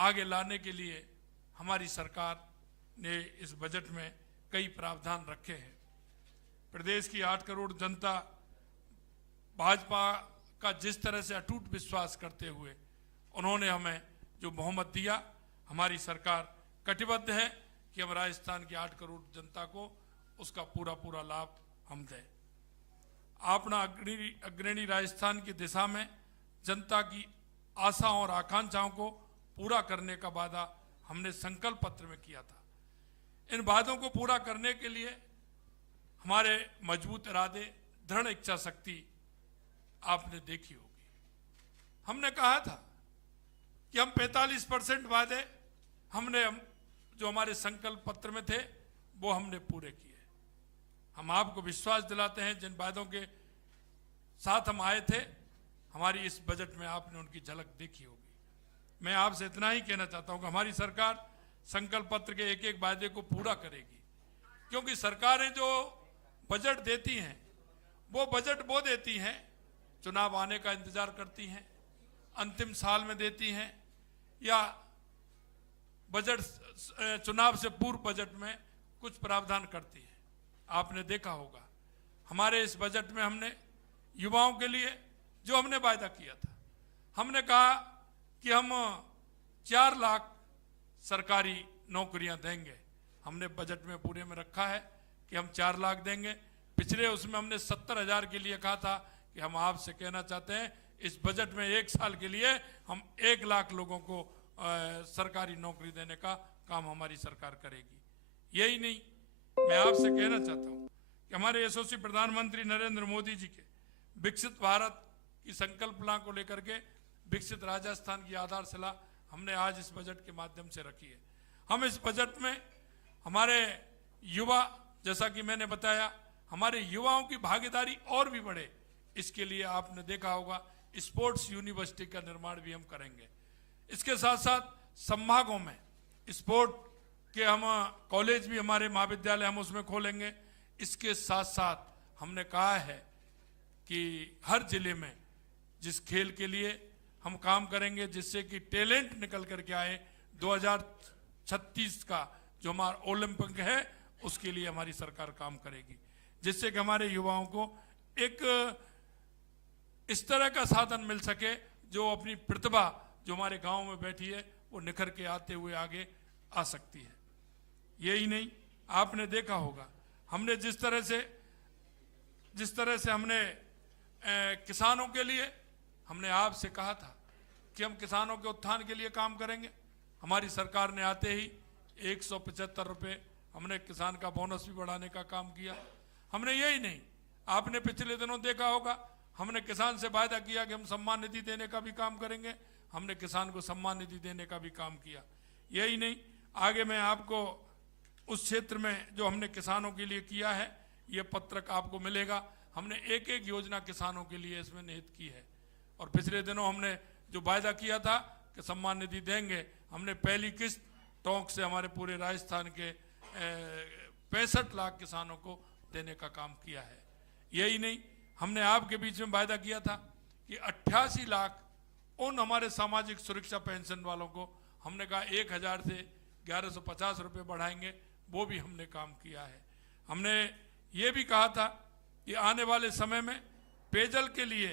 आगे लाने के लिए हमारी सरकार ने इस बजट में कई प्रावधान रखे हैं। प्रदेश की 8 करोड़ जनता भाजपा का जिस तरह से अटूट विश्वास करते हुए उन्होंने हमें जो बहुमत दिया, हमारी सरकार कटिबद्ध है कि हम राजस्थान की 8 करोड़ जनता को उसका पूरा पूरा लाभ हम दें। अपना अग्रणी राजस्थान की दिशा में जनता की आशाओं और आकांक्षाओं को पूरा करने का वादा हमने संकल्प पत्र में किया था। इन वादों को पूरा करने के लिए हमारे मजबूत इरादे, दृढ़ इच्छा शक्ति आपने देखी होगी। हमने कहा था कि हम 45% वादे हमने जो हमारे संकल्प पत्र में थे वो हमने पूरे किए। हम आपको विश्वास दिलाते हैं जिन वादों के साथ हम आए थे, हमारी इस बजट में आपने उनकी झलक देखी होगी। मैं आपसे इतना ही कहना चाहता हूं कि हमारी सरकार संकल्प पत्र के एक एक वादे को पूरा करेगी, क्योंकि सरकारें जो बजट देती हैं वो बजट वो देती हैं चुनाव आने का इंतजार करती हैं, अंतिम साल में देती हैं, या बजट चुनाव से पूर्व बजट में कुछ प्रावधान करती है। आपने देखा होगा हमारे इस बजट में हमने युवाओं के लिए जो हमने वायदा किया था, हमने कहा कि हम 4 लाख सरकारी नौकरियां देंगे। हमने बजट में पूरे में रखा है कि हम 4 लाख देंगे। पिछले उसमें हमने 70,000 के लिए कहा था कि हम आपसे कहना चाहते हैं इस बजट में 1 साल के लिए हम 1 लाख लोगों को सरकारी नौकरी देने का काम हमारी सरकार करेगी। यही नहीं, मैं आपसे कहना चाहता हूं कि हमारे यशस्वी प्रधानमंत्री नरेंद्र मोदी जी के विकसित भारत की संकल्पना को लेकर के विकसित राजस्थान की आधारशिला हमने आज इस बजट के माध्यम से रखी है। हम इस बजट में हमारे युवा, जैसा कि मैंने बताया, हमारे युवाओं की भागीदारी और भी बढ़े, इसके लिए आपने देखा होगा स्पोर्ट्स यूनिवर्सिटी का निर्माण भी हम करेंगे। इसके साथ साथ संभागों में स्पोर्ट के हम कॉलेज भी, हमारे महाविद्यालय हम उसमें खोलेंगे। इसके साथ साथ हमने कहा है कि हर जिले में जिस खेल के लिए हम काम करेंगे जिससे कि टैलेंट निकल करके आए, 2036 का जो हमारा ओलंपिक है उसके लिए हमारी सरकार काम करेगी, जिससे कि हमारे युवाओं को एक इस तरह का साधन मिल सके जो अपनी प्रतिभा जो हमारे गांव में बैठी है वो निखर के आते हुए आगे आ सकती है। यही नहीं, आपने देखा होगा हमने जिस तरह से हमने किसानों के लिए हमने आपसे कहा था कि हम किसानों के उत्थान के लिए काम करेंगे। हमारी सरकार ने आते ही 175 रुपये हमने किसान का बोनस भी बढ़ाने का काम किया। हमने यही नहीं, आपने पिछले दिनों देखा होगा हमने किसान से वायदा किया कि हम सम्मान निधि देने का भी काम करेंगे। हमने किसान को सम्मान निधि देने का भी काम किया। यही नहीं, आगे मैं आपको उस क्षेत्र में जो हमने किसानों के लिए किया है ये पत्रक आपको मिलेगा। हमने एक एक योजना किसानों के लिए इसमें निहित की है। और पिछले दिनों हमने जो वायदा किया था कि सम्मान निधि देंगे, हमने पहली किस्त टोंक से हमारे पूरे राजस्थान के 65 लाख किसानों को देने का काम किया है। यही नहीं, हमने आपके बीच में वायदा किया था कि 88 लाख उन हमारे सामाजिक सुरक्षा पेंशन वालों को हमने कहा 1000 से 1150 रुपये बढ़ाएंगे, वो भी हमने काम किया है। हमने ये भी कहा था कि आने वाले समय में पेयजल के लिए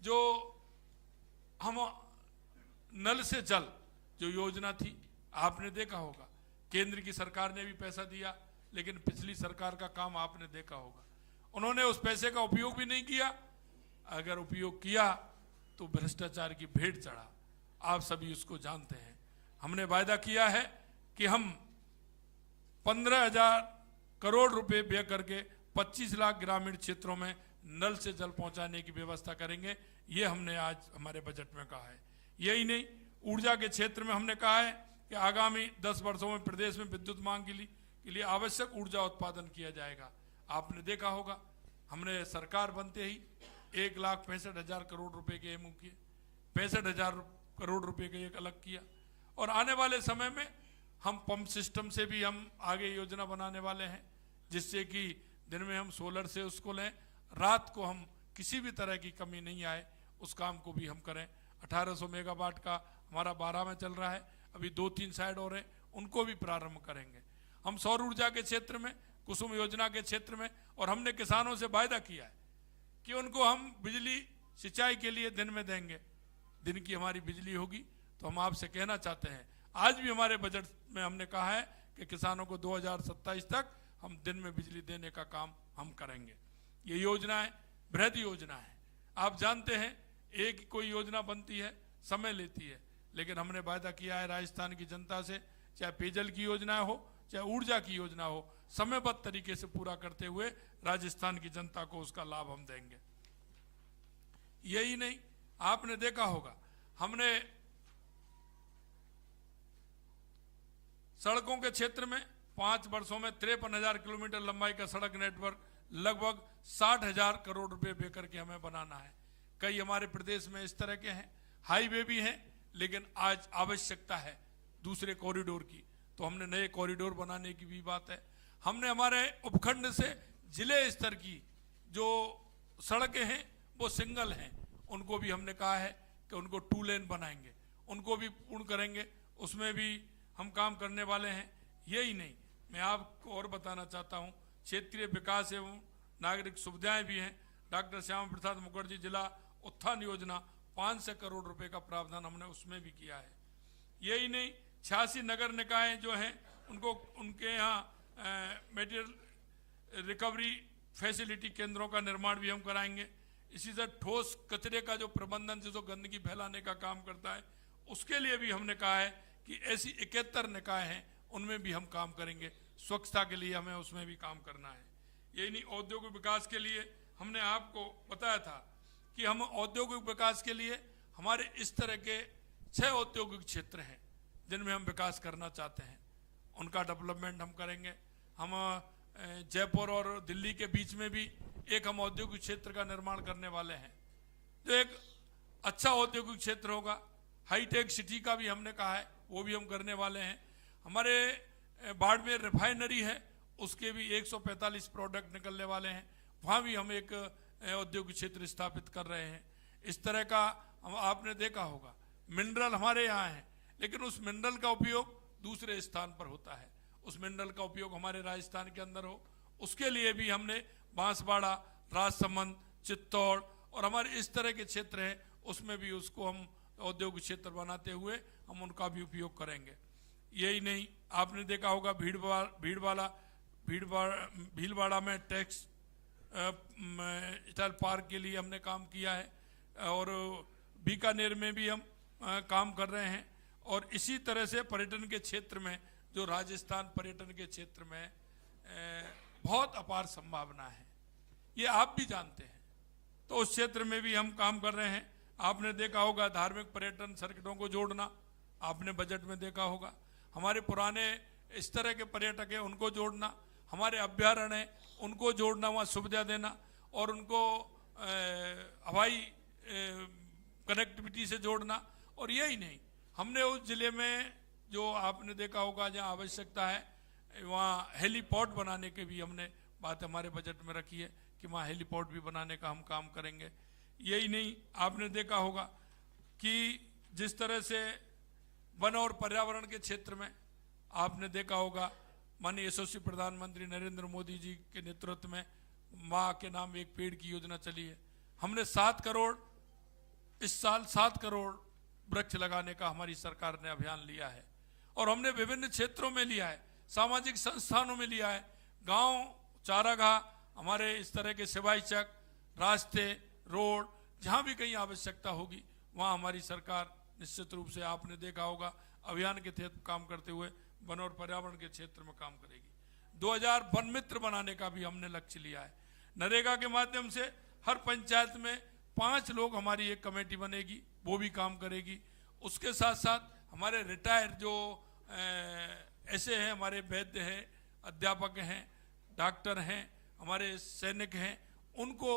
जो हम नल से जल जो योजना थी, आपने देखा होगा केंद्र की सरकार ने भी पैसा दिया, लेकिन पिछली सरकार का काम आपने देखा होगा उन्होंने उस पैसे का उपयोग भी नहीं किया। अगर उपयोग किया तो भ्रष्टाचार की भेंट चढ़ा, आप सभी उसको जानते हैं। हमने वायदा किया है कि हम 15,000 करोड़ रुपए व्यय करके 25 लाख ग्रामीण क्षेत्रों में नल से जल पहुंचाने की व्यवस्था करेंगे। ये हमने आज हमारे बजट में कहा है। यही नहीं, ऊर्जा के क्षेत्र में हमने कहा है कि आगामी 10 वर्षों में प्रदेश में विद्युत मांग के लिए आवश्यक ऊर्जा उत्पादन किया जाएगा। आपने देखा होगा हमने सरकार बनते ही 1,65,000 करोड़ रुपए के एमओ किए, 65,000 करोड़ रुपए का एक अलग किया। और आने वाले समय में हम पंप सिस्टम से भी हम आगे योजना बनाने वाले हैं, जिससे कि दिन में हम सोलर से उसको लें, रात को हम किसी भी तरह की कमी नहीं आए, उस काम को भी हम करें। 1800 मेगावाट का हमारा 12 में चल रहा है, अभी 2-3 साइड और हैं, उनको भी प्रारंभ करेंगे। हम सौर ऊर्जा के क्षेत्र में, कुसुम योजना के क्षेत्र में, और हमने किसानों से वायदा किया है कि उनको हम बिजली सिंचाई के लिए दिन में देंगे। दिन की हमारी बिजली होगी। तो हम आपसे कहना चाहते हैं, आज भी हमारे बजट में हमने कहा है कि किसानों को 2027 तक हम दिन में बिजली देने का काम हम करेंगे। ये योजना है, बृहद योजना है। आप जानते हैं एक कोई योजना बनती है समय लेती है, लेकिन हमने वायदा किया है राजस्थान की जनता से, चाहे पेयजल की योजना हो चाहे ऊर्जा की योजना हो, समयबद्ध तरीके से पूरा करते हुए राजस्थान की जनता को उसका लाभ हम देंगे। यही नहीं, आपने देखा होगा हमने सड़कों के क्षेत्र में 5 वर्षों में 53,000 किलोमीटर लंबाई का सड़क नेटवर्क लगभग 60,000 करोड़ रुपए दे करके हमें बनाना है। कई हमारे प्रदेश में इस तरह के हैं, हाईवे भी हैं, लेकिन आज आवश्यकता है दूसरे कॉरिडोर की, तो हमने नए कॉरिडोर बनाने की भी बात है। हमने हमारे उपखंड से जिले स्तर की जो सड़कें हैं वो सिंगल हैं, उनको भी हमने कहा है कि उनको 2 लेन बनाएंगे, उनको भी पूर्ण करेंगे, उसमें भी हम काम करने वाले हैं। यही नहीं, मैं आपको और बताना चाहता हूँ, क्षेत्रीय विकास एवं नागरिक सुविधाएं भी हैं। डॉक्टर श्यामा प्रसाद मुखर्जी जिला उत्थान योजना 500 करोड़ रुपए का प्रावधान हमने उसमें भी किया है। यही नहीं, 86 नगर निकाय जो हैं उनको, उनके यहाँ मटेरियल रिकवरी फैसिलिटी केंद्रों का निर्माण भी हम कराएंगे। इसी तरह ठोस कचरे का जो प्रबंधन, जो गंदगी फैलाने का काम करता है, उसके लिए भी हमने कहा है कि ऐसी 71 निकाय हैं, उनमें भी हम काम करेंगे। स्वच्छता के लिए हमें उसमें भी काम करना है। यही नहीं, औद्योगिक विकास के लिए हमने आपको बताया था कि हम औद्योगिक विकास के लिए हमारे इस तरह के 6 औद्योगिक क्षेत्र हैं जिनमें हम विकास करना चाहते हैं, उनका डेवलपमेंट हम करेंगे। हम जयपुर और दिल्ली के बीच में भी एक हम औद्योगिक क्षेत्र का निर्माण करने वाले हैं, जो एक अच्छा औद्योगिक क्षेत्र होगा। हाईटेक सिटी का भी हमने कहा है, वो भी हम करने वाले हैं। हमारे बाड़मेर रिफाइनरी है, उसके भी 145 प्रोडक्ट निकलने वाले हैं, वहाँ भी हम एक औद्योगिक क्षेत्र स्थापित कर रहे हैं। इस तरह का आपने देखा होगा, मिनरल हमारे यहाँ है, लेकिन उस मिनरल का उपयोग दूसरे स्थान पर होता है। उस मिनरल का उपयोग हमारे राजस्थान के अंदर हो, उसके लिए भी हमने बांसवाड़ा, राजसमंद, चित्तौड़ और हमारे इस तरह के क्षेत्र हैं, उसमें भी उसको हम औद्योगिक क्षेत्र बनाते हुए हम उनका भी उपयोग करेंगे। यही नहीं, आपने देखा होगा भीलवाड़ा में टेक्स स्टाइल पार्क के लिए हमने काम किया है, और बीकानेर में भी हम काम कर रहे हैं। और इसी तरह से पर्यटन के क्षेत्र में, जो राजस्थान पर्यटन के क्षेत्र में बहुत अपार संभावना है, ये आप भी जानते हैं, तो उस क्षेत्र में भी हम काम कर रहे हैं। आपने देखा होगा धार्मिक पर्यटन सर्किटों को जोड़ना, आपने बजट में देखा होगा। हमारे पुराने इस तरह के पर्यटक हैं, उनको जोड़ना, हमारे अभ्यारण्य हैं उनको जोड़ना, वहाँ सुविधा देना, और उनको हवाई कनेक्टिविटी से जोड़ना। और यही नहीं, हमने उस जिले में जो आपने देखा होगा जहाँ आवश्यकता है, वहाँ हेलीपोर्ट बनाने के भी हमने बात हमारे बजट में रखी है कि वहाँ हेलीपोर्ट भी बनाने का हम काम करेंगे। यही नहीं, आपने देखा होगा कि जिस तरह से वन और पर्यावरण के क्षेत्र में आपने देखा होगा, माननीय यशस्वी प्रधानमंत्री नरेंद्र मोदी जी के नेतृत्व में माँ के नाम एक पेड़ की योजना चली है। हमने 7 करोड़, इस साल 7 करोड़ वृक्ष लगाने का हमारी सरकार ने अभियान लिया है, और हमने विभिन्न क्षेत्रों में लिया है, सामाजिक संस्थानों में लिया है, गांव, चारागाह, हमारे इस तरह के सिवाई चक, रास्ते, रोड, जहां भी कहीं आवश्यकता होगी वहां हमारी सरकार निश्चित रूप से, आपने देखा होगा, अभियान के तहत काम करते हुए वन और पर्यावरण के क्षेत्र में काम करेगी। 2000 वन मित्र बनाने का भी हमने लक्ष्य लिया है। नरेगा के माध्यम से हर पंचायत में 5 लोग, हमारी एक कमेटी बनेगी, वो भी काम करेगी। उसके साथ साथ हमारे रिटायर जो ऐसे हैं, हमारे वैद्य हैं, अध्यापक हैं, डॉक्टर हैं, हमारे सैनिक हैं, उनको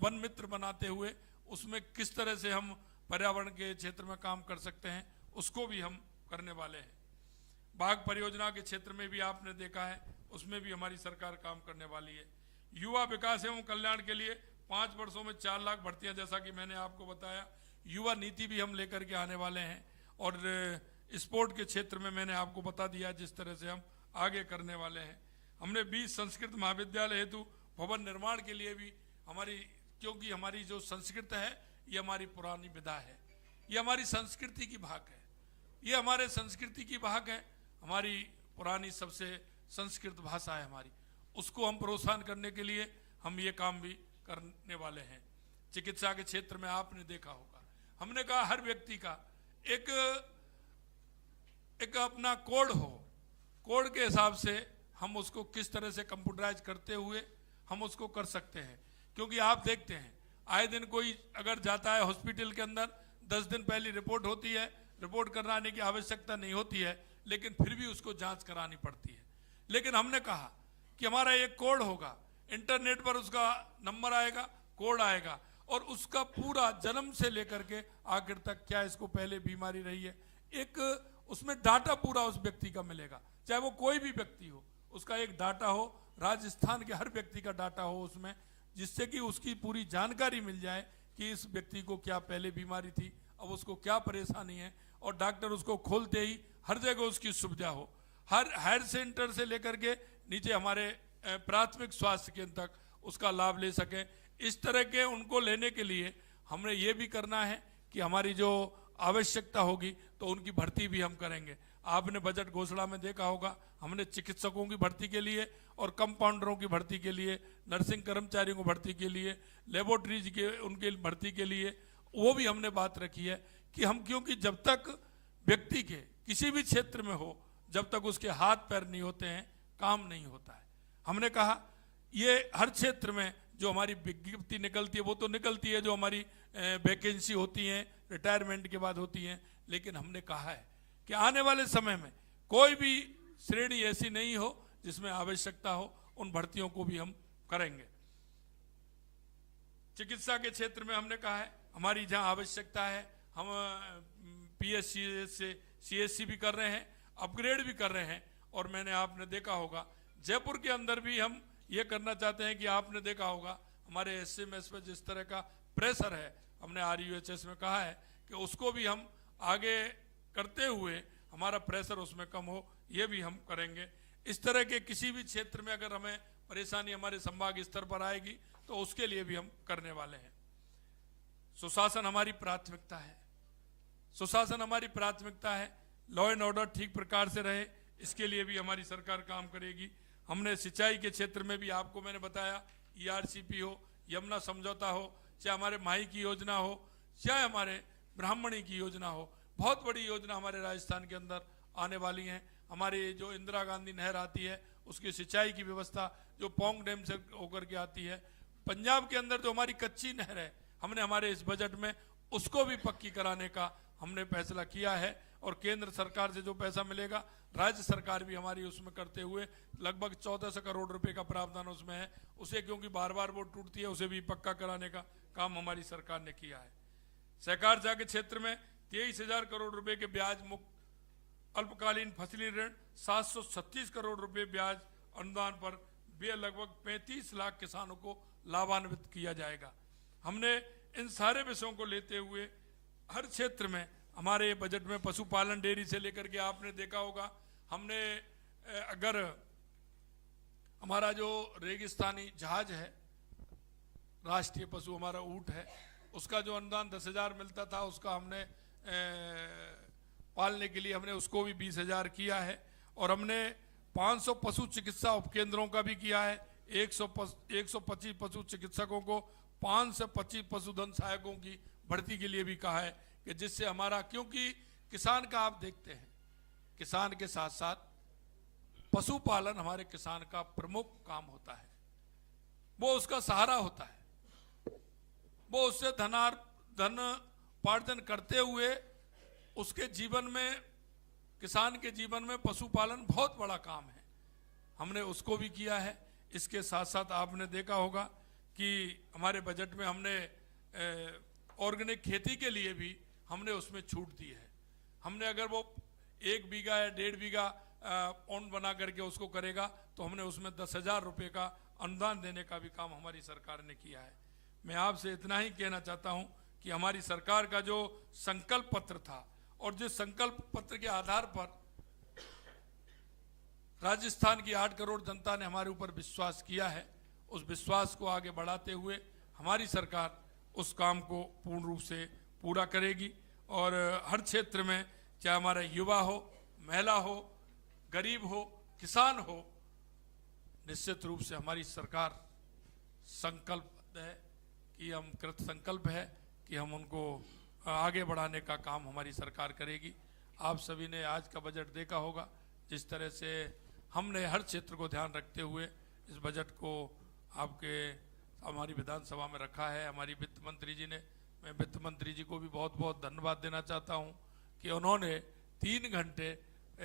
वन मित्र बनाते हुए उसमें किस तरह से हम पर्यावरण के क्षेत्र में काम कर सकते हैं, उसको भी हम करने वाले हैं। बाघ परियोजना के क्षेत्र में भी आपने देखा है, उसमें भी हमारी सरकार काम करने वाली है। युवा विकास एवं कल्याण के लिए 5 वर्षों में 4 लाख भर्तियां, जैसा कि मैंने आपको बताया, युवा नीति भी हम लेकर के आने वाले हैं। और स्पोर्ट के क्षेत्र में मैंने आपको बता दिया जिस तरह से हम आगे करने वाले हैं। हमने 20 संस्कृत महाविद्यालय हेतु भवन निर्माण के लिए भी हमारी, क्योंकि हमारी जो संस्कृत है ये हमारी पुरानी विधा है, ये हमारी संस्कृति की भाग है, ये हमारे संस्कृति की भाग है, हमारी पुरानी सबसे संस्कृत भाषा है हमारी, उसको हम प्रोत्साहन करने के लिए हम ये काम भी करने वाले हैं। चिकित्सा के क्षेत्र में आपने देखा होगा, हमने कहा हर व्यक्ति का एक अपना कोड हो, कोड के हिसाब से हम उसको किस तरह से कंप्यूटराइज करते हुए हम उसको कर सकते हैं। क्योंकि आप देखते हैं आए दिन कोई अगर जाता है हॉस्पिटल के अंदर, 10 दिन पहले रिपोर्ट होती है, रिपोर्ट कराने की आवश्यकता नहीं होती है, लेकिन फिर भी उसको जांच करानी पड़ती है। लेकिन हमने कहा कि हमारा एक कोड होगा, इंटरनेट पर उसका नंबर आएगा, कोड आएगा, और उसका पूरा जन्म से लेकर के आखिर तक क्या इसको पहले बीमारी रही है, एक उसमें डाटा पूरा उस व्यक्ति का मिलेगा, चाहे वो कोई भी व्यक्ति हो, उसका एक डाटा हो, राजस्थान के हर व्यक्ति का डाटा हो उसमें, जिससे कि उसकी पूरी जानकारी मिल जाए कि इस व्यक्ति को क्या पहले बीमारी थी, अब उसको क्या परेशानी है, और डॉक्टर उसको खोलते ही हर जगह उसकी सुविधा हो, हर हेल्थ सेंटर से लेकर के नीचे हमारे प्राथमिक स्वास्थ्य केंद्र तक उसका लाभ ले सकें। इस तरह के उनको लेने के लिए हमने ये भी करना है कि हमारी जो आवश्यकता होगी तो उनकी भर्ती भी हम करेंगे। आपने बजट घोषणा में देखा होगा, हमने चिकित्सकों की भर्ती के लिए और कंपाउंडरों की भर्ती के लिए, नर्सिंग कर्मचारियों की भर्ती के लिए, लेबोरेटरीज के उनके भर्ती के लिए वो भी हमने बात रखी है कि हम, क्योंकि जब तक व्यक्ति के किसी भी क्षेत्र में हो, जब तक उसके हाथ पैर नहीं होते हैं काम नहीं होता है। हमने कहा ये हर क्षेत्र में जो हमारी विज्ञप्ति निकलती है वो तो निकलती है, जो हमारी वैकेंसी होती हैं रिटायरमेंट के बाद होती हैं, लेकिन हमने कहा है कि आने वाले समय में कोई भी श्रेणी ऐसी नहीं हो जिसमें आवश्यकता हो, उन भर्तियों को भी हम करेंगे। चिकित्सा के क्षेत्र में हमने कहा है हमारी जहां आवश्यकता है हम पीएससी से सीएससी भी कर रहे हैं, अपग्रेड भी कर रहे हैं। और मैंने आपने देखा होगा जयपुर के अंदर भी हम ये करना चाहते हैं कि आपने देखा होगा हमारे एसएमएस पे जिस तरह का प्रेशर है, हमने आरयूएचएस में कहा है कि उसको भी हम आगे करते हुए हमारा प्रेशर उसमें कम हो, ये भी हम करेंगे। इस तरह के किसी भी क्षेत्र में अगर हमें परेशानी हमारे संभाग स्तर पर आएगी तो उसके लिए भी हम करने वाले हैं। सुशासन हमारी प्राथमिकता है, सुशासन हमारी प्राथमिकता है, लॉ एंड ऑर्डर ठीक प्रकार से रहे, इसके लिए भी हमारी सरकार काम करेगी। हमने सिंचाई के क्षेत्र में भी आपको मैंने बताया, ईआरसीपी हो, यमुना समझौता हो, चाहे हमारे माही की योजना हो, चाहे हमारे ब्राह्मणी की योजना हो, बहुत बड़ी योजना हमारे राजस्थान के अंदर आने वाली हैं। हमारे जो इंदिरा गांधी नहर आती है उसकी सिंचाई की व्यवस्था जो पोंग डैम से होकर के आती है, पंजाब के अंदर जो हमारी कच्ची नहर है हमने हमारे इस बजट में उसको भी पक्की कराने का हमने फैसला किया है। और केंद्र सरकार से जो पैसा मिलेगा राज्य सरकार भी हमारी उसमें करते हुए लगभग 1400 करोड़ रुपए का प्रावधान उसमें है, उसे क्योंकि बार बार वो टूटती है उसे भी पक्का कराने का काम हमारी सरकार ने किया है। सहकारिता के क्षेत्र में 23,000 करोड़ रुपए के ब्याज मुक्त अल्पकालीन फसली ऋण, 736 करोड़ रुपए ब्याज अनुदान पर लगभग 35 लाख किसानों को लाभान्वित किया जाएगा। हमने इन सारे विषयों को लेते हुए हर क्षेत्र में हमारे बजट में पशुपालन डेयरी से लेकर के आपने देखा होगा, हमने अगर हमारा जो रेगिस्तानी जहाज है, राष्ट्रीय पशु हमारा ऊंट है, उसका जो अनुदान 10,000 मिलता था उसका हमने पालने के लिए हमने उसको भी 20,000 किया है। और हमने 500 पशु चिकित्सा उपकेंद्रों का भी किया है, 125 पशु चिकित्सकों को 5 से 25 पशुधन सहायकों की भर्ती के लिए भी कहा है कि जिससे हमारा, क्योंकि किसान का आप देखते हैं किसान के साथ साथ पशुपालन हमारे किसान का प्रमुख काम होता है, वो उसका सहारा होता है, वो उससे धन उपार्जन करते हुए उसके जीवन में, किसान के जीवन में पशुपालन बहुत बड़ा काम है, हमने उसको भी किया है। इसके साथ साथ आपने देखा होगा कि हमारे बजट में हमने ऑर्गेनिक खेती के लिए भी हमने उसमें छूट दी है। हमने अगर वो 1 बीघा या 1.5 बीघा पौंड बना करके उसको करेगा तो हमने उसमें 10,000 रुपये का अनुदान देने का भी काम हमारी सरकार ने किया है। मैं आपसे इतना ही कहना चाहता हूँ कि हमारी सरकार का जो संकल्प पत्र था और जिस संकल्प पत्र के आधार पर राजस्थान की 8 करोड़ जनता ने हमारे ऊपर विश्वास किया है, उस विश्वास को आगे बढ़ाते हुए हमारी सरकार उस काम को पूर्ण रूप से पूरा करेगी। और हर क्षेत्र में, चाहे हमारा युवा हो, महिला हो, गरीब हो, किसान हो, निश्चित रूप से हमारी सरकार संकल्प है कि हम कृत संकल्प है कि हम उनको आगे बढ़ाने का काम हमारी सरकार करेगी। आप सभी ने आज का बजट देखा होगा, जिस तरह से हमने हर क्षेत्र को ध्यान रखते हुए इस बजट को हमारी विधानसभा में रखा है। हमारी वित्त मंत्री जी ने, मैं वित्त मंत्री जी को भी बहुत बहुत धन्यवाद देना चाहता हूं कि उन्होंने 3 घंटे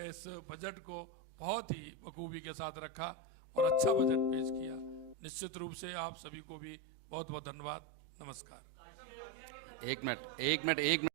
इस बजट को बहुत ही बखूबी के साथ रखा और अच्छा बजट पेश किया। निश्चित रूप से आप सभी को भी बहुत बहुत धन्यवाद। नमस्कार। एक मिनट